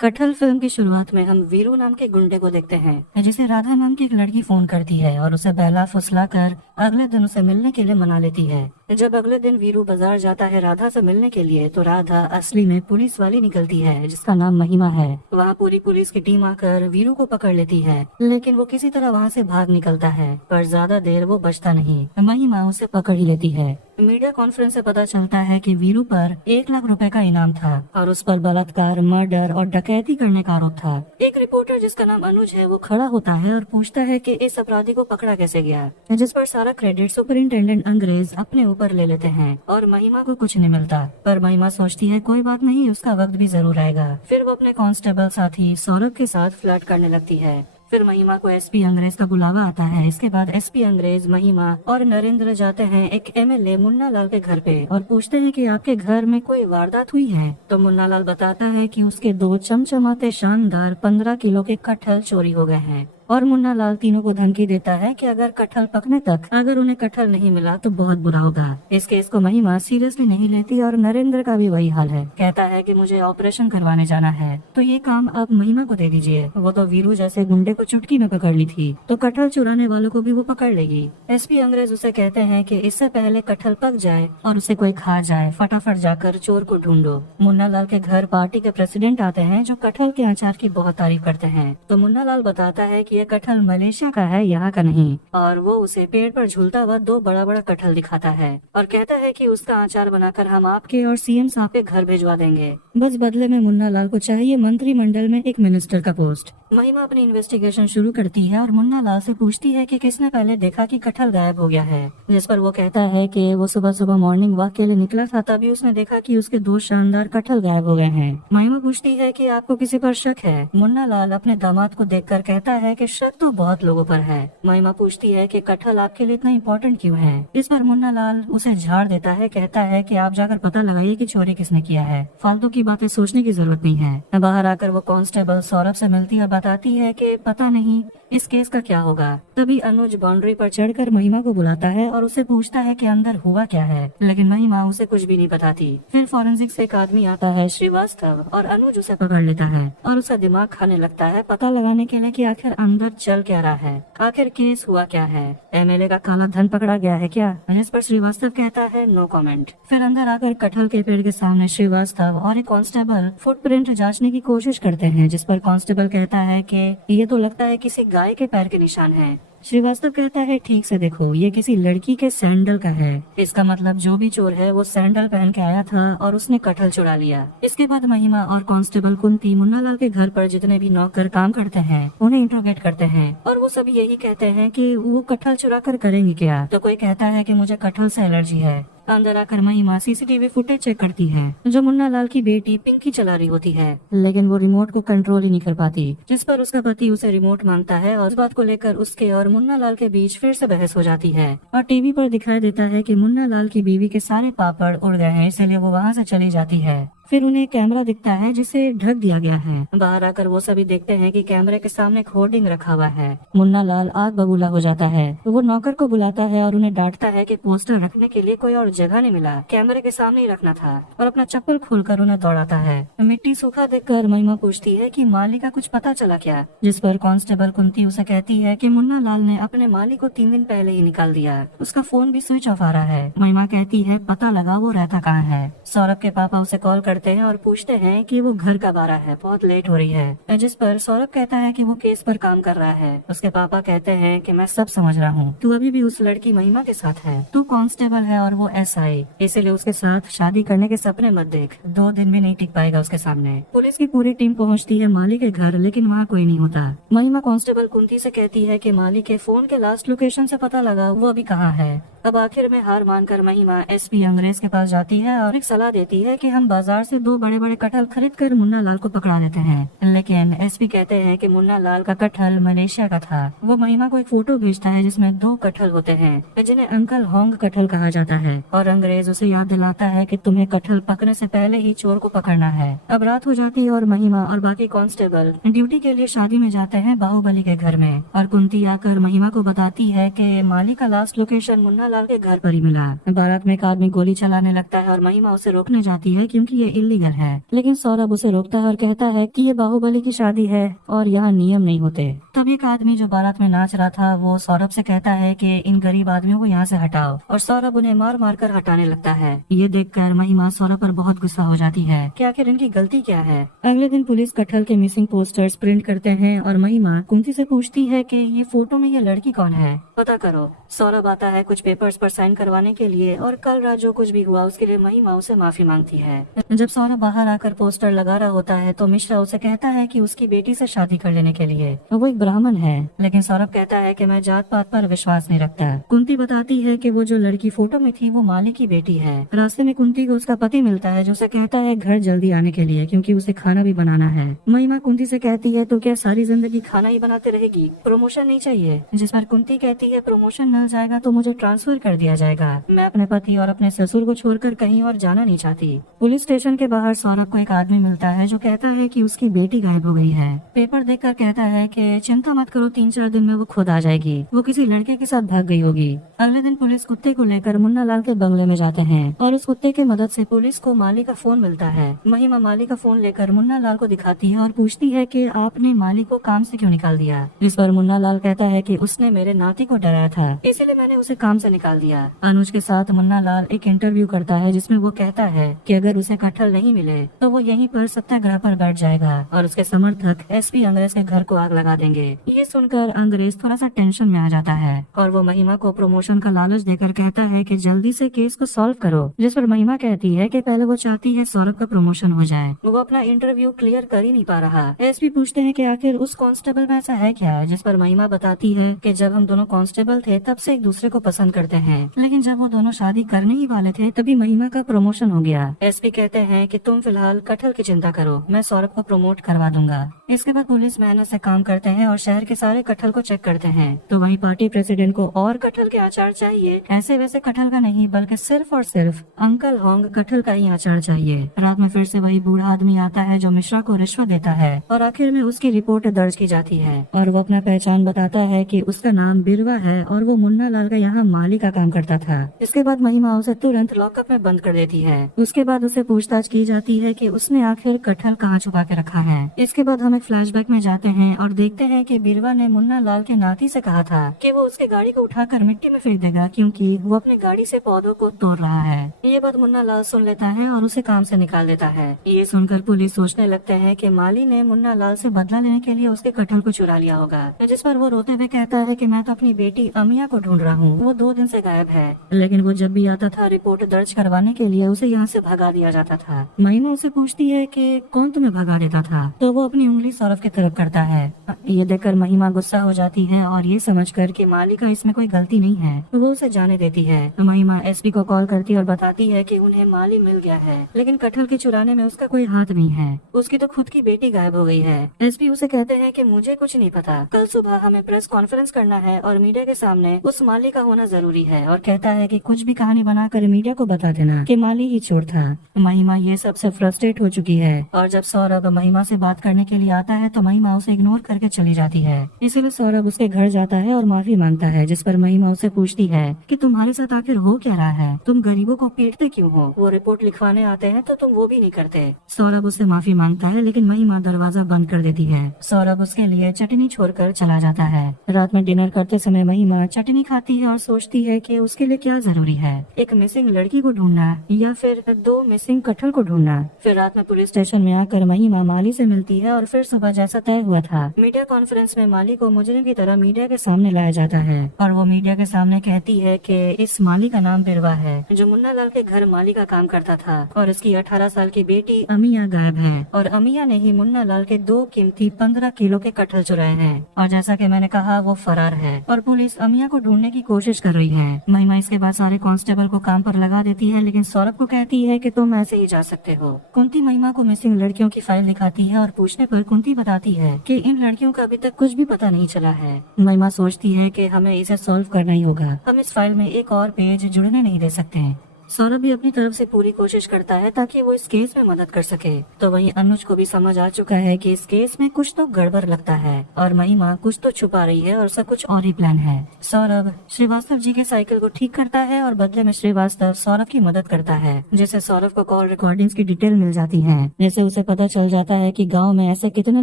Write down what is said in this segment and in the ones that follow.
कटहल फिल्म की शुरुआत में हम वीरू नाम के गुंडे को देखते हैं जिसे राधा नाम की एक लड़की फोन करती है और उसे बहला फुसला कर अगले दिन उसे मिलने के लिए मना लेती है। जब अगले दिन वीरू बाजार जाता है राधा से मिलने के लिए तो राधा असली में पुलिस वाली निकलती है जिसका नाम महिमा है। वहाँ पूरी पुलिस की टीम आकर वीरू को पकड़ लेती है, लेकिन वो किसी तरह वहाँ से भाग निकलता है, पर ज्यादा देर वो बचता नहीं। महिमा उसे पकड़ ही लेती है। मीडिया कॉन्फ्रेंस से पता चलता है कि वीरू पर 1 लाख रुपए का इनाम था और उस पर बलात्कार, मर्डर और डकैती करने का आरोप था। एक रिपोर्टर जिसका नाम अनुज है वो खड़ा होता है और पूछता है कि इस अपराधी को पकड़ा कैसे गया, जिस पर सारा क्रेडिट सुपरिंटेंडेंट अंग्रेज अपने ऊपर ले लेते हैं और महिमा को कुछ नहीं मिलता। पर महिमा सोचती है कोई बात नहीं, उसका वक्त भी जरूर आएगा। फिर वो अपने कांस्टेबल साथी सौरभ के साथ फ्लर्ट करने लगती है। फिर महिमा को एसपी अंग्रेज का बुलावा आता है। इसके बाद एसपी अंग्रेज, महिमा और नरेंद्र जाते हैं एक एमएलए मुन्ना लाल के घर पे और पूछते हैं कि आपके घर में कोई वारदात हुई है। तो मुन्ना लाल बताता है कि उसके 2 चमचमाते शानदार 15 किलो के कटहल चोरी हो गए हैं और मुन्ना लाल तीनों को धमकी देता है कि अगर कटहल पकने तक अगर उन्हें कटहल नहीं मिला तो बहुत बुरा होगा। इस केस को महिमा सीरियसली नहीं लेती और नरेंद्र का भी वही हाल है। कहता है कि मुझे ऑपरेशन करवाने जाना है तो ये काम आप महिमा को दे दीजिए, वो तो वीरू जैसे गुंडे को चुटकी में पकड़ ली थी, तो कटहल चुराने वालों को भी वो पकड़ लेगी। एसपी अंग्रेज उसे कहते हैं कि इससे पहले कटहल पक जाए और उसे कोई खा जाए, फटाफट जाकर चोर को ढूंढो। मुन्ना लाल के घर पार्टी के प्रेसिडेंट आते हैं जो कटहल के अचार की बहुत तारीफ करते हैं। तो मुन्ना लाल बताता है कि ये कटहल मलेशिया का है, यहाँ का नहीं, और वो उसे पेड़ पर झूलता हुआ 2 बड़ा बड़ा कटहल दिखाता है और कहता है कि उसका अचार बनाकर हम आपके और सीएम साहब के घर भिजवा देंगे। बस बदले में मुन्ना लाल को चाहिए मंत्रिमंडल में एक मिनिस्टर का पोस्ट। महिमा अपनी इन्वेस्टिगेशन शुरू करती है और मुन्ना लाल से पूछती है कि किसने पहले देखा कि कटहल गायब हो गया है, जिस पर वो कहता है कि वो सुबह सुबह मॉर्निंग वॉक के लिए निकला था, तभी उसने देखा कि उसके 2 शानदार कटहल गायब हो गए हैं। महिमा पूछती है कि आपको किसी पर शक है। मुन्ना लाल अपने दामाद को देखकर कहता है कि शक तो बहुत लोगों पर है। महिमा पूछती है कि कटहल आपके लिए इतना इम्पोर्टेंट क्यों है। इस पर मुन्ना लाल उसे झाड़ देता है, कहता है कि आप जाकर पता लगाइए कि चोरी किसने किया है, फालतू की बातें सोचने की जरूरत नहीं है। बाहर आकर वो कांस्टेबल सौरभ से मिलती और बताती है कि पता नहीं इस केस का क्या होगा। तभी अनुज बाउंड्री पर चढ़कर महिमा को बुलाता है और उसे पूछता है कि अंदर हुआ क्या है, लेकिन महिमा उसे कुछ भी नहीं बताती। फिर फॉरेंसिक से एक आदमी आता है श्रीवास्तव, और अनुज उसे पकड़ लेता है और उसका दिमाग खाने लगता है पता लगाने के लिए कि आखिर अंदर चल क्या रहा है, आखिर केस हुआ क्या है, एमएलए का काला धन पकड़ा गया है क्या। इस पर श्रीवास्तव कहता है नो कमेंट। फिर अंदर आकर कटहल के पेड़ के सामने श्रीवास्तव और एक कांस्टेबल फुटप्रिंट जांचने की कोशिश करते हैं, जिस पर कांस्टेबल कहता है कि ये तो लगता है किसी गाय के पैर के निशान है। श्रीवास्तव कहता है ठीक से देखो, ये किसी लड़की के सैंडल का है, इसका मतलब जो भी चोर है वो सैंडल पहन के आया था और उसने कटहल चुरा लिया। इसके बाद महिमा और कांस्टेबल कुंती मुन्ना लाल के घर पर जितने भी नौकर काम करते हैं उन्हें इंट्रोगेट करते हैं और वो सभी यही कहते हैं कि वो कटहल चुरा कर करेंगे क्या। तो कोई कहता है कि मुझे कटहल से एलर्जी है। अंदर आकर महिमा सीसीटीवी फुटेज चेक करती है जो मुन्ना लाल की बेटी पिंकी चला रही होती है, लेकिन वो रिमोट को कंट्रोल ही नहीं कर पाती, जिस पर उसका पति उसे रिमोट मांगता है और इस बात को लेकर उसके और मुन्ना लाल के बीच फिर से बहस हो जाती है और टीवी पर दिखाई देता है कि मुन्ना लाल की बीवी के सारे पापड़ उड़ गए हैं, इसलिए वो वहाँ से चली जाती है। फिर उन्हें कैमरा दिखता है जिसे ढक दिया गया है। बाहर आकर वो सभी देखते हैं कि कैमरे के सामने एक होर्डिंग रखा हुआ है। मुन्ना लाल आग बबूला हो जाता है तो वो नौकर को बुलाता है और उन्हें डांटता है कि पोस्टर रखने के लिए कोई और जगह नहीं मिला, कैमरे के सामने ही रखना था, और अपना चप्पल खोलकर उन्हें दौड़ाता है। मिट्टी सूखा देखकर महिमा पूछती है कि माली का कुछ पता चला क्या, जिस पर कांस्टेबल कुंती उसे कहती है कि मुन्ना लाल ने अपने माली को 3 दिन पहले ही निकाल दिया, उसका फोन भी स्विच ऑफ आ रहा है। महिमा कहती है पता लगा वो रहता कहाँ है। सौरभ के पापा उसे कॉल करते हैं और पूछते हैं कि वो घर कब आ रहा है, बहुत लेट हो रही है, जिस पर सौरभ कहता है कि वो केस पर काम कर रहा है। उसके पापा कहते हैं कि मैं सब समझ रहा हूँ, तू अभी भी उस लड़की महिमा के साथ है, तू कांस्टेबल है और वो एसआई, इसीलिए उसके साथ शादी करने के सपने मत देख, 2 दिन भी नहीं टिक पाएगा उसके सामने। पुलिस की पूरी टीम पहुँचती है माली के घर, लेकिन वहाँ कोई नहीं होता। महिमा कांस्टेबल कुंती से कहती है कि माली के फोन के लास्ट लोकेशन से पता लगा वो अभी कहाँ है। अब आखिर में हार मानकर महिमा एसपी अंग्रेज के पास जाती है और एक सलाह देती है कि हम बाजार से 2 बड़े बड़े कटहल खरीद कर मुन्ना लाल को पकड़ा देते हैं, लेकिन एसपी कहते हैं कि मुन्ना लाल का कटहल मलेशिया का था। वो महिमा को एक फोटो भेजता है जिसमें 2 कटहल होते हैं जिन्हें अंकल होंग कटहल कहा जाता है, और अंग्रेज उसे याद दिलाता है कि तुम्हें कटहल पकने से पहले ही चोर को पकड़ना है। अब रात हो जाती है और महिमा और बाकी कांस्टेबल ड्यूटी के लिए शादी में जाते हैं बाहुबली के घर में, और कुंती आकर महिमा को बताती है कि माली का लास्ट लोकेशन मुन्ना लाल के घर पर ही मिला। बारात में एक आदमी गोली चलाने लगता है और महिमा उसे रोकने जाती है क्योंकि ये इलीगल है। लेकिन सौरभ उसे रोकता है और कहता है कि ये बाहुबली की शादी है और यहाँ नियम नहीं होते। तब एक आदमी जो बारात में नाच रहा था वो सौरभ से कहता है कि इन गरीब आदमियों को यहाँ से हटाओ, और सौरभ उन्हें मार मार कर हटाने लगता है। ये देखकर महिमा सौरभ पर बहुत गुस्सा हो जाती है कि आखिर इनकी गलती क्या है। अगले दिन पुलिस कटहल के मिसिंग पोस्टर्स प्रिंट करते हैं और महिमा कुंती से पूछती है कि ये फोटो में ये लड़की कौन है, पता करो। सौरभ आता है कुछ पेपर्स पर साइन करवाने के लिए और कल रात जो कुछ भी हुआ उसके लिए महिमा उसे माफी मांगती है। जब सौरभ बाहर आकर पोस्टर लगा रहा होता है तो मिश्रा उसे कहता है कि उसकी बेटी से शादी कर लेने के लिए। वो एक ब्राह्मण है, लेकिन सौरभ कहता है कि मैं जात पात पर विश्वास नहीं रखता। कुंती बताती है कि वो जो लड़की फोटो में थी वो माली की बेटी है। रास्ते में कुंती को उसका पति मिलता है जो उसे कहता है घर जल्दी आने के लिए क्योंकि उसे खाना भी बनाना है। महिमा कुंती से कहती है तो क्या सारी जिंदगी खाना ही बनाते रहेगी, प्रमोशन नहीं चाहिए? जिस पर कुंती कहती है प्रमोशन मिल जाएगा तो मुझे ट्रांसफर कर दिया जाएगा, मैं अपने पति और अपने ससुर को छोड़कर कहीं और जाना नहीं चाहती। पुलिस स्टेशन के बाहर सौरभ को एक आदमी मिलता है जो कहता है कि उसकी बेटी गायब हो गई है। पेपर देखकर कहता है कि चिंता मत करो, 3-4 दिन में वो खुद आ जाएगी, वो किसी लड़के के साथ भाग गई होगी। अगले दिन पुलिस कुत्ते को लेकर मुन्ना लाल के बंगले में जाते हैं और उस कुत्ते की मदद से पुलिस को माली का फोन मिलता है। महिमा माली का फोन लेकर मुन्ना लाल को दिखाती है और पूछती है कि आपने माली को काम से क्यों निकाल दिया। जिस पर मुन्ना लाल कहता है कि उसने मेरे नाती को डराया था इसीलिए मैंने उसे काम से निकाल दिया। अनुज के साथ मुन्ना लाल एक इंटरव्यू करता है जिसमें वो कहता है कि अगर उसे कटहल नहीं मिले तो वो यहीं पर सत्याग्रह पर बैठ जाएगा और उसके समर्थक एसपी अंग्रेज के घर को आग लगा देंगे। ये सुनकर अंग्रेज थोड़ा सा टेंशन में आ जाता है और वो महिमा को प्रमोशन का लालच देकर कहता है कि जल्दी से केस को सॉल्व करो। जिस पर महिमा कहती है कि पहले वो चाहती है सौरभ का प्रमोशन हो जाए, वो अपना इंटरव्यू क्लियर कर ही नहीं पा रहा। एसपी पूछते हैं कि आखिर उस कांस्टेबल में ऐसा है क्या, जिस पर महिमा बताती है कि जब हम दोनों कांस्टेबल थे तब से एक दूसरे को पसंद करते हैं, लेकिन जब वो दोनों शादी करने ही वाले थे तभी महिमा का प्रमोशन हो गया। एसपी कहते हैं कि तुम फिलहाल कटहल की चिंता करो, मैं सौरभ को प्रमोट करवा दूंगा। इसके बाद पुलिस मेहनत से काम करते हैं और शहर के सारे कटहल को चेक करते हैं। तो वहीं पार्टी प्रेसिडेंट को और कटहल के अचार चाहिए, ऐसे वैसे कटहल का नहीं बल्कि सिर्फ और सिर्फ अंकल होंग कटहल का ही अचार चाहिए। रात में फिर से वही बूढ़ा आदमी आता है जो मिश्रा को रिश्वत देता है और आखिर में उसकी रिपोर्ट दर्ज की जाती है और वो अपना पहचान बताता है कि उसका नाम बिरवा है और वो मुन्ना लाल का यहाँ माली का काम करता था। इसके बाद महिमा उसे तुरंत लॉकअप में बंद कर देती है। उसके बाद उसे पूछताछ की जाती है कि उसने आखिर कटहल कहाँ छुपा के रखा है। इसके बाद हम एक फ्लैशबैक में जाते हैं और देखते हैं कि बिरवा ने मुन्ना लाल के नाती से कहा था कि वो उसके गाड़ी को उठाकर मिट्टी में फेंक देगा क्योंकि वो अपनी गाड़ी से पौधों को तोड़ रहा है। ये बात मुन्ना लाल सुन लेता है और उसे काम से निकाल देता है। ये सुनकर पुलिस सोचने लगते हैं कि माली ने मुन्ना लाल से बदला लेने के लिए उसके कटहल को चुरा लिया होगा। जिस पर वो रोते हुए कहता है कि मैं तो अपनी बेटी अमिया को ढूंढ रहा हूँ, वो 2 दिन से गायब है, लेकिन वो जब भी आता था रिपोर्ट दर्ज करवाने के लिए उसे यहाँ से भगा दिया जाता था। महिमा उसे पूछती है कि कौन तुम्हें भगा देता था, तो वो अपनी उंगली सौरभ की तरफ करता है। ये देखकर महिमा गुस्सा हो जाती है और ये समझकर कि माली का इसमें कोई गलती नहीं है वो उसे जाने देती है। महिमा एसपी को कॉल करती है और बताती है कि उन्हें माली मिल गया है, लेकिन कटहल के चुराने में उसका कोई हाथ नहीं है, उसकी तो खुद की बेटी गायब हो गई है। एसपी उसे कहते हैं कि मुझे कुछ नहीं पता, कल सुबह हमें प्रेस कॉन्फ्रेंस करना है और मीडिया के सामने उस माली का होना जरूरी है, और कहता है कि कुछ भी कहानी बनाकर मीडिया को बता देना कि माली ही चोर था। महिमा ये सबसे फ्रस्ट्रेट हो चुकी है और जब सौरभ महिमा से बात करने के लिए आता है तो महिमा उसे इग्नोर करके चली जाती है। इसीलिए सौरभ उसके घर जाता है और माफी मांगता है, जिस पर महिमा उसे पूछती है कि तुम्हारे साथ आखिर हो क्या रहा है, तुम गरीबों को पीटते क्यों हो, वो रिपोर्ट लिखवाने आते हैं तो तुम वो भी नहीं करते। सौरभ उससे माफी मांगता है लेकिन महिमा दरवाजा बंद कर देती है। सौरभ उसके लिए चटनी छोड़कर चला जाता है। रात में डिनर करते समय महिमा चटनी खाती है और सोचती है कि उसके लिए क्या जरूरी है, एक मिसिंग लड़की को ढूंढना या फिर 2 मिसिंग कटहल को ढूंढना। फिर रात में पुलिस स्टेशन में आकर महिमा माली से मिलती है और फिर सुबह जैसा तय हुआ था मीडिया कॉन्फ्रेंस में माली को मुजरिम की तरह मीडिया के सामने लाया जाता है और वो मीडिया के सामने कहती है कि इस माली का नाम बिरवा है जो मुन्ना लाल के घर माली का काम करता था और उसकी 18 साल की बेटी अमिया गायब है और अमिया ने ही मुन्ना लाल के 2 कीमती 15 किलो के कटहल चुराए हैं और जैसा कि मैंने कहा वो फरार है और पुलिस अमिया को ढूंढने की कोशिश कर रही है। महिमा इसके बाद सारे कांस्टेबल को काम पर लगा देती है लेकिन सौरभ को कहती है कि तुम ऐसे ही जा सकते हो। कुंती महिमा को मिसिंग लड़कियों की फाइल दिखाती है और पूछने पर कुंती बताती है कि इन लड़कियों का अभी तक कुछ भी पता नहीं चला है। महिमा सोचती है कि हमें इसे सॉल्व करना ही होगा, हम इस फाइल में एक और पेज जुड़ने नहीं दे सकते। सौरभ भी अपनी तरफ से पूरी कोशिश करता है ताकि वो इस केस में मदद कर सके। तो वहीं अनुज को भी समझ आ चुका है कि इस केस में कुछ तो गड़बड़ लगता है और महिमा कुछ तो छुपा रही है और सब कुछ और ही प्लान है। सौरभ श्रीवास्तव जी के साइकिल को ठीक करता है और बदले में श्रीवास्तव सौरभ की मदद करता है, जिससे सौरभ को कॉल रिकॉर्डिंग्स की डिटेल मिल जाती है, जिससे उसे पता चल जाता है कि गांव में ऐसे कितने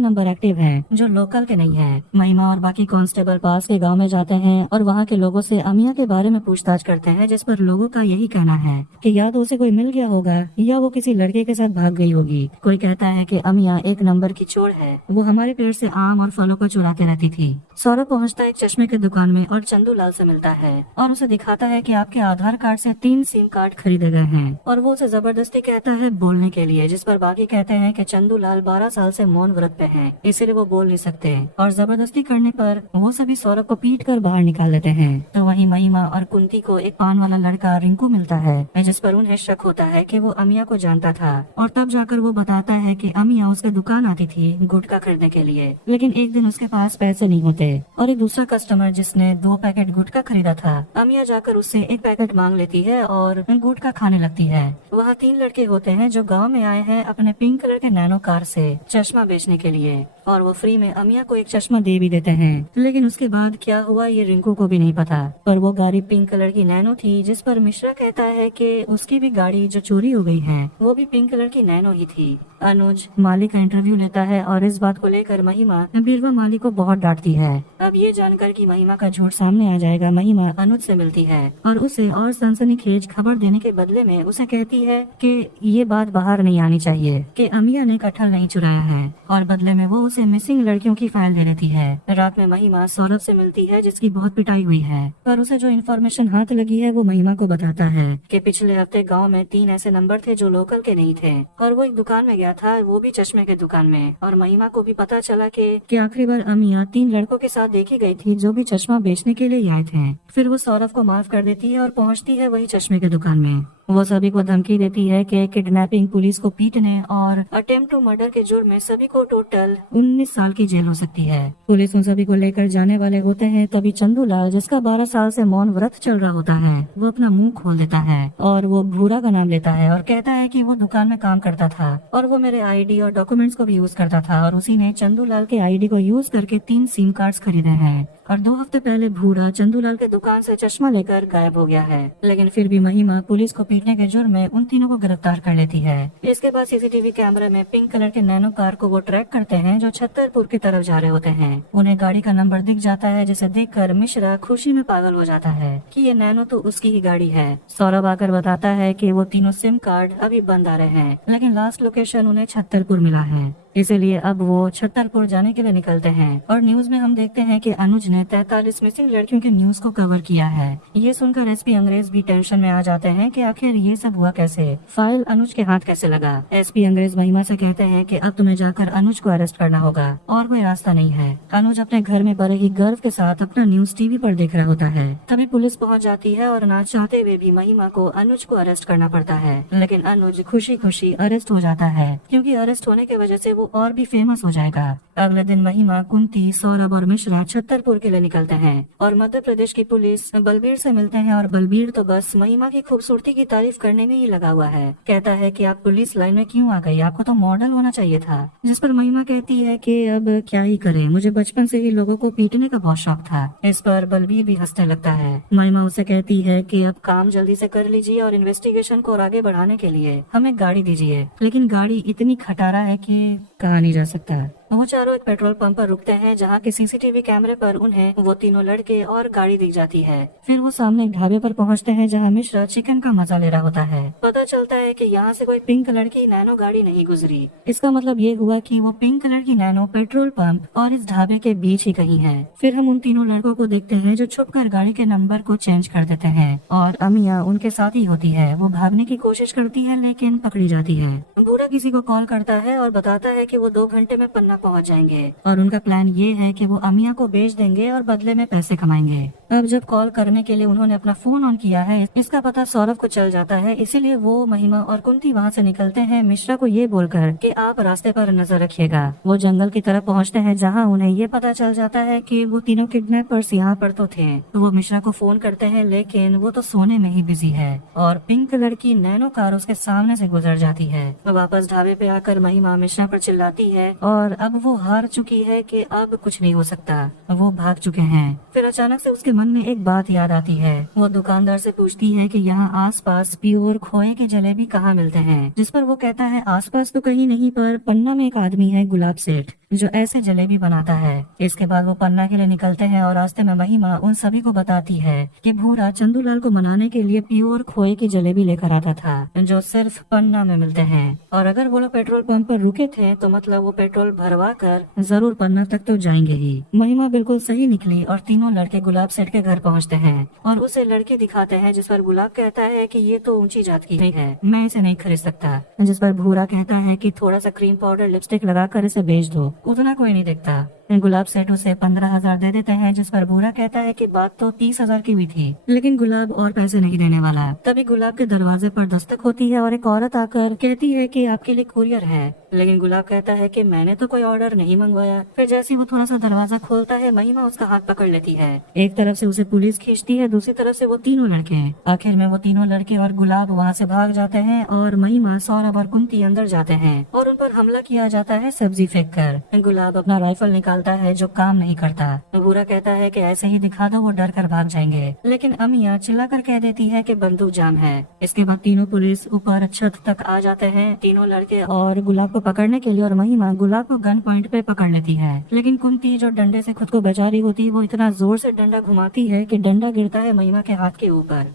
नंबर एक्टिव हैं जो लोकल के नहीं है। महिमा और बाकी कांस्टेबल पास के गांव में जाते हैं और वहां के लोगों से अमिया के बारे में पूछताछ करते हैं, जिस पर लोगों का यही कहना है कि या तो उसे कोई मिल गया होगा या वो किसी लड़के के साथ भाग गई होगी। कोई कहता है कि अमिया एक नंबर की चोर है, वो हमारे पेड़ से आम और फलों को चुराते रहती थी। सौरभ पहुंचता है एक चश्मे की दुकान में और चंदू लाल से मिलता है और उसे दिखाता है कि आपके आधार कार्ड से 3 सिम कार्ड खरीदे गए हैं और वो उसे जबरदस्ती कहता है बोलने के लिए, जिस पर बाकी कहते हैं कि चंदू लाल 12 साल से मौन व्रत पे हैं, इसीलिए वो बोल नहीं सकते और जबरदस्ती करने पर वो सभी सौरभ को पीट कर बाहर निकाल देते हैं। तो वहीं महिमा और कुंती को एक पान वाला लड़का रिंकू मिलता है, जिस पर उन्हें शक होता है कि वो अमिया को जानता था और तब जाकर वो बताता है कि अमिया उसके दुकान आती थी गुटखा खरीदने के लिए, लेकिन एक दिन उसके पास पैसे नहीं होते और एक दूसरा कस्टमर जिसने 2 पैकेट गुटखा खरीदा था, अमिया जाकर उससे 1 पैकेट मांग लेती है और गुटखा खाने लगती है। वहाँ 3 लड़के होते हैं जो गांव में आए हैं अपने पिंक कलर के नैनो कार से चश्मा बेचने के लिए और वो फ्री में अमिया को एक चश्मा दे भी देते हैं, लेकिन उसके बाद क्या हुआ ये रिंकू को भी नहीं पता। पर वो गाड़ी पिंक कलर की नैनो थी, जिस पर मिश्रा कहता है कि उसकी भी गाड़ी जो चोरी हो गई है वो भी पिंक कलर की नैनो ही थी। अनुज मालिक का इंटरव्यू लेता है और इस बात को लेकर महिमा बीरवा मालिक को बहुत डांटती है। अब ये जानकर कि महिमा का झूठ सामने आ जाएगा, महिमा अनुज से मिलती है और उसे और सनसनीखेज खबर देने के बदले में उसे कहती है कि ये बात बाहर नहीं आनी चाहिए कि अमिया ने कटहल नहीं चुराया है और बदले में वो उसे मिसिंग लड़कियों की फाइल दे देती है। रात में महिमा सौरभ से मिलती है जिसकी बहुत पिटाई हुई है, पर उसे जो इन्फॉर्मेशन हाथ लगी है वो महिमा को बताता है कि पिछले हफ्ते गांव में 3 ऐसे नंबर थे जो लोकल के नहीं थे और वो एक दुकान में गया था, वो भी चश्मे के दुकान में, और महिमा को भी पता चला कि आखिरी बार अमिया 3 लड़कों के साथ देखी गई थी जो भी चश्मा बेचने के लिए आए थे। फिर वो सौरभ को माफ कर देती है और पहुंचती है वही चश्मे के दुकान में। वो सभी को धमकी देती है कि किडनैपिंग, पुलिस को पीटने और अटेम्प्ट टू मर्डर के जुर्म में सभी को टोटल 19 साल की जेल हो सकती है। पुलिस उन सभी को लेकर जाने वाले होते हैं, तभी चंदू लाल जिसका 12 साल से मौन व्रत चल रहा होता है वो अपना मुंह खोल देता है और वो भूरा का नाम लेता है और कहता है कि वो दुकान में काम करता था और वो मेरे आईडी और डॉक्यूमेंट्स को भी यूज करता था और उसी ने चंदू लाल के आईडी को यूज करके 3 सिम कार्ड्स खरीदे हैं और 2 हफ्ते पहले भूरा चंदू लाल के दुकान से चश्मा लेकर गायब हो गया है। लेकिन फिर भी महिमा पुलिस को पीटने के जुर्म में उन तीनों को गिरफ्तार कर लेती है। इसके बाद सीसीटीवी कैमरे में पिंक कलर के नैनो कार को वो ट्रैक करते हैं जो छतरपुर की तरफ जा रहे होते हैं। उन्हें गाड़ी का नंबर दिख जाता है, जिसे देखकर मिश्रा खुशी में पागल हो जाता है कि ये नैनो तो उसकी ही गाड़ी है। सौरभ आकर बताता है कि वो तीनों सिम कार्ड अभी बंद आ रहे हैं, लेकिन लास्ट लोकेशन उन्हें छतरपुर मिला है, इसीलिए अब वो छतरपुर जाने के लिए निकलते हैं। और न्यूज में हम देखते हैं कि अनुज ने 43 मिसिंग लड़कियों के न्यूज को कवर किया है। ये सुनकर एसपी अंग्रेज भी टेंशन में आ जाते हैं कि आखिर ये सब हुआ कैसे, फाइल अनुज के हाथ कैसे लगा। एसपी अंग्रेज महिमा से कहते हैं कि अब तुम्हें जाकर अनुज को अरेस्ट करना होगा और कोई रास्ता नहीं है। अनुज अपने घर में बड़े ही गर्व के साथ अपना न्यूज टीवी पर देख रहा होता है। तभी पुलिस पहुंच जाती है और ना चाहते हुए भी महिमा को अनुज को अरेस्ट करना पड़ता है, लेकिन अनुज खुशी खुशी अरेस्ट हो जाता है क्योंकि अरेस्ट होने की वजह से वो और भी फेमस हो जाएगा। अगले दिन महिमा, कुंती, सौरभ और मिश्रा छतरपुर के लिए निकलते हैं और मध्य प्रदेश की पुलिस बलबीर से मिलते हैं और बलबीर तो बस महिमा की खूबसूरती की तारीफ करने में ही लगा हुआ है। कहता है कि आप पुलिस लाइन में क्यों आ गई, आपको तो मॉडल होना चाहिए था। जिस पर महिमा कहती है कि अब क्या ही करे, मुझे बचपन से ही लोगों को पीटने का बहुत शौक था। इस पर बलबीर भी हंसने लगता है। महिमा उसे कहती है कि अब काम जल्दी से कर लीजिए और इन्वेस्टिगेशन को आगे बढ़ाने के लिए हमें गाड़ी दीजिए, लेकिन गाड़ी इतनी खटारा है कि कहा नहीं जा सकता। वो चारों एक पेट्रोल पंप पर रुकते हैं जहाँ के सीसीटीवी कैमरे पर उन्हें वो तीनों लड़के और गाड़ी दिख जाती है। फिर वो सामने एक ढाबे पर पहुँचते हैं जहाँ मिश्रा चिकन का मजा ले रहा होता है। पता चलता है कि यहाँ से कोई पिंक कलर की नैनो गाड़ी नहीं गुजरी। इसका मतलब ये हुआ कि वो पिंक कलर की नैनो पेट्रोल पंप और इस ढाबे के बीच ही कहीं है। फिर हम उन तीनों लड़कों को देखते हैं जो छुपकर गाड़ी के नंबर को चेंज कर देते हैं और अमिया उनके साथ ही होती है। वो भागने की कोशिश करती है लेकिन पकड़ी जाती है। बूढ़ा किसी को कॉल करता है और बताता है कि वो 2 घंटे में पन्ना वहाँ पहुँच जाएंगे और उनका प्लान ये है कि वो अमिया को बेच देंगे और बदले में पैसे कमाएंगे। अब जब कॉल करने के लिए उन्होंने अपना फोन ऑन किया है, इसका पता सौरभ को चल जाता है, इसीलिए वो, महिमा और कुंती वहाँ से निकलते हैं मिश्रा को ये बोलकर कि आप रास्ते पर नजर रखिएगा। वो जंगल की तरफ पहुँचते हैं जहाँ उन्हें ये पता चल जाता है कि वो तीनों किडनैपर्स यहाँ पर तो थे। तो वो मिश्रा को फोन करते हैं, लेकिन वो तो सोने में ही बिजी है और पिंक कलर की नैनो कार उसके सामने से गुजर जाती है। तो वापस ढाबे पे आकर महिमा मिश्रा पर चिल्लाती है और अब वो हार चुकी है कि अब कुछ नहीं हो सकता, वो भाग चुके हैं। फिर अचानक से उसके मन में एक बात याद आती है। वो दुकानदार से पूछती है कि यहाँ आसपास प्योर खोए के जलेबी कहाँ मिलते हैं, जिस पर वो कहता है आसपास तो कहीं नहीं, पर पन्ना में एक आदमी है गुलाब सेठ जो ऐसे जलेबी बनाता है। इसके बाद वो पन्ना के लिए निकलते हैं और रास्ते में महिमा उन सभी को बताती है कि भूरा चंदूलाल को मनाने के लिए प्योर खोए की जलेबी लेकर आता था जो सिर्फ पन्ना में मिलते हैं, और अगर वो लोग पेट्रोल पंप पर रुके थे तो मतलब वो पेट्रोल भरवा कर जरूर पन्ना तक तो जाएंगे ही। महिमा बिल्कुल सही निकली और तीनों लड़के गुलाब सेठ के घर पहुँचते हैं और उसे लड़के दिखाते हैं, जिस पर गुलाब कहता है कि ये तो ऊंची जात की है, मैं इसे नहीं खरीद सकता। जिस पर भूरा कहता है कि थोड़ा सा क्रीम पाउडर लिपस्टिक लगाकर इसे बेच दो, उतना कोई नहीं देखता। गुलाब सेठ उसे 15,000 दे देते हैं, जिस पर भूरा कहता है कि बात तो 30,000 की भी थी, लेकिन गुलाब और पैसे नहीं देने वाला। तभी गुलाब के दरवाजे पर दस्तक होती है और एक औरत आकर कहती है कि आपके लिए कुरियर है, लेकिन गुलाब कहता है कि मैंने तो कोई ऑर्डर नहीं मंगवाया। फिर जैसे ही वो थोड़ा सा दरवाजा खोलता है, महिमा उसका हाथ पकड़ लेती है। एक तरफ से उसे पुलिस खींचती है, दूसरी तरफ से वो तीनों लड़के। आखिर में वो तीनों लड़के और गुलाब वहाँ से भाग जाते हैं और महिमा, सौरभ और कुंती अंदर जाते हैं और उन पर हमला किया जाता है सब्जी फेंक कर। गुलाब अपना राइफल निकालता है जो काम नहीं करता। भूरा कहता है कि ऐसे ही दिखा दो, वो डर कर भाग जाएंगे, लेकिन अमिया चिल्लाकर कह देती है कि बंदूक जाम है। इसके बाद तीनों पुलिस ऊपर छत तक आ जाते हैं, तीनों लड़के और गुलाब को पकड़ने के लिए, और महिमा गुलाब को गन पॉइंट पे पकड़ लेती है। लेकिन कुंती जो डंडे से खुद को बचा रही होती है, वो इतना जोर से डंडा घुमाती है कि डंडा गिरता है महिमा के हाथ के ऊपर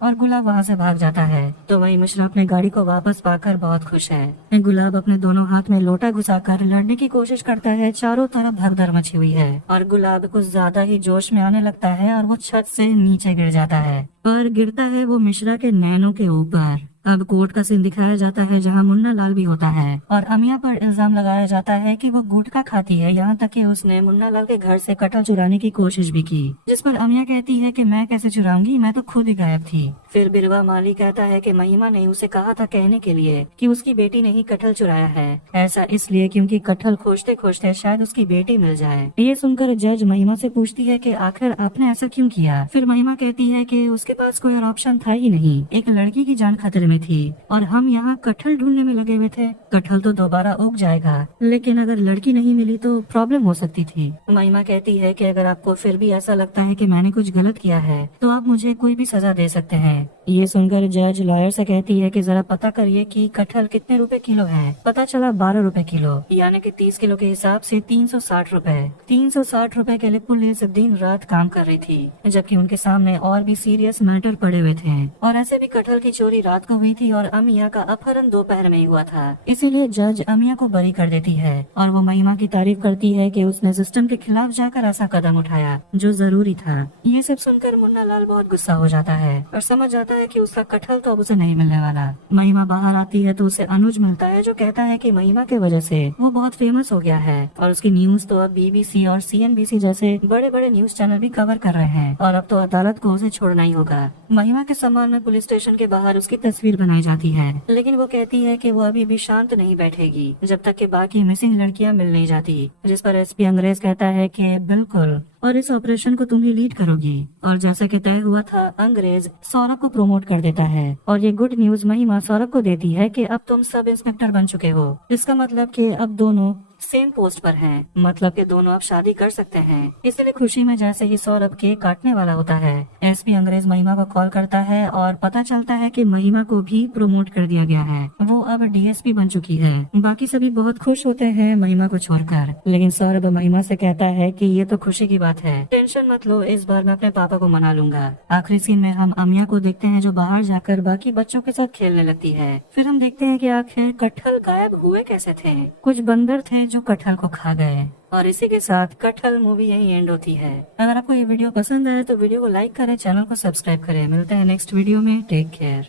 और गुलाब वहाँ से भाग जाता है। तो वही मिश्रा अपने गाड़ी को वापस पाकर बहुत खुश है। गुलाब अपने दोनों हाथ में लोटा घुसाकर लड़ने की कोशिश करता है, चारों तरफ भगदड़ मची हुई है और गुलाब कुछ ज्यादा ही जोश में आने लगता है और वो छत से नीचे गिर जाता है, पर गिरता है वो मिश्रा के नैनों के ऊपर। अब कोर्ट का सीन दिखाया जाता है जहां मुन्ना लाल भी होता है और अमिया पर इल्जाम लगाया जाता है कि वो गुटखा खाती है, यहाँ तक कि उसने मुन्ना लाल के घर से कटहल चुराने की कोशिश भी की, जिस पर अमिया कहती है कि मैं कैसे चुराऊंगी, मैं तो खुद ही गायब थी। फिर बिरवा माली कहता है कि महिमा ने उसे कहा था कहने के लिए कि उसकी बेटी ने ही कटहल चुराया है, ऐसा इसलिए क्योंकि कटहल खोजते खोजते शायद उसकी बेटी मिल जाए। ये सुनकर जज महिमा से पूछती है कि आखिर आपने ऐसा क्यों किया। फिर महिमा कहती है कि उसके पास कोई और ऑप्शन था ही नहीं, एक लड़की की जान खतरे में थी और हम यहाँ कटहल ढूंढने में लगे हुए थे। कटहल तो दोबारा उग जाएगा, लेकिन अगर लड़की नहीं मिली तो प्रॉब्लम हो सकती थी। महिमा कहती है कि अगर आपको फिर भी ऐसा लगता है कि मैंने कुछ गलत किया है तो आप मुझे कोई भी सजा दे सकते हैं। ये सुनकर जज लॉयर से कहती है कि जरा पता करिए कि कटहल कितने रुपए किलो है। पता चला 12 रुपए किलो, यानी कि 30 किलो के हिसाब से 360 रुपए। 360 रुपए के लिए पुलिस दिन रात काम कर रही थी, जबकि उनके सामने और भी सीरियस मैटर पड़े हुए थे। और ऐसे भी कटहल की चोरी रात को हुई थी और अमिया का अपहरण दोपहर में हुआ था, इसीलिए जज अमिया को बरी कर देती है और वो महिमा की तारीफ करती है कि उसने सिस्टम के खिलाफ जाकर ऐसा कदम उठाया जो जरूरी था। ये सब सुनकर मुन्ना लाल बहुत गुस्सा हो जाता है और समझ जाता है कि उसका कटहल तो अब उसे नहीं मिलने वाला। महिमा बाहर आती है तो उसे अनुज मिलता है जो कहता है कि महिमा के वजह से वो बहुत फेमस हो गया है और उसकी न्यूज तो अब BBC और CNBC जैसे बड़े बड़े न्यूज चैनल भी कवर कर रहे हैं और अब तो अदालत को उसे छोड़ना ही होगा। महिमा के सम्मान में पुलिस स्टेशन के बाहर उसकी तस्वीर बनाई जाती है, लेकिन वो कहती है कि वो अभी भी शांत नहीं बैठेगी जब तक कि बाकी मिसिंग लड़कियां मिल नहीं जाती, जिस पर SP अंग्रेज कहता है कि बिल्कुल, और इस ऑपरेशन को तुम ही लीड करोगी। और जैसा कि तय हुआ था, अंग्रेज सौरभ को प्रमोट कर देता है और ये गुड न्यूज महिमा सौरभ को देती है कि अब तुम सब इंस्पेक्टर बन चुके हो। इसका मतलब कि अब दोनों सेम पोस्ट पर हैं, मतलब कि दोनों अब शादी कर सकते हैं। इसलिए खुशी में जैसे ही सौरभ केक काटने वाला होता है, SP अंग्रेज महिमा को कॉल करता है और पता चलता है कि महिमा को भी प्रमोट कर दिया गया है, वो अब DSP बन चुकी है। बाकी सभी बहुत खुश होते हैं महिमा को छोड़कर, लेकिन सौरभ महिमा से कहता है कि ये तो खुशी की बात है, टेंशन मत लो, इस बार मैं अपने पापा को मना लूंगा। आखिरी सीन में हम अमिया को देखते हैं जो बाहर जाकर बाकी बच्चों के साथ खेलने लगती है। फिर हम देखते हैं कि आखिर कटहल गायब हुए कैसे थे। कुछ बंदर थे जो कटहल को खा गए और इसी के साथ कटहल मूवी यही एंड होती है। अगर आपको ये वीडियो पसंद आए तो वीडियो को लाइक करें, चैनल को सब्सक्राइब करें। मिलते हैं नेक्स्ट वीडियो में, टेक केयर।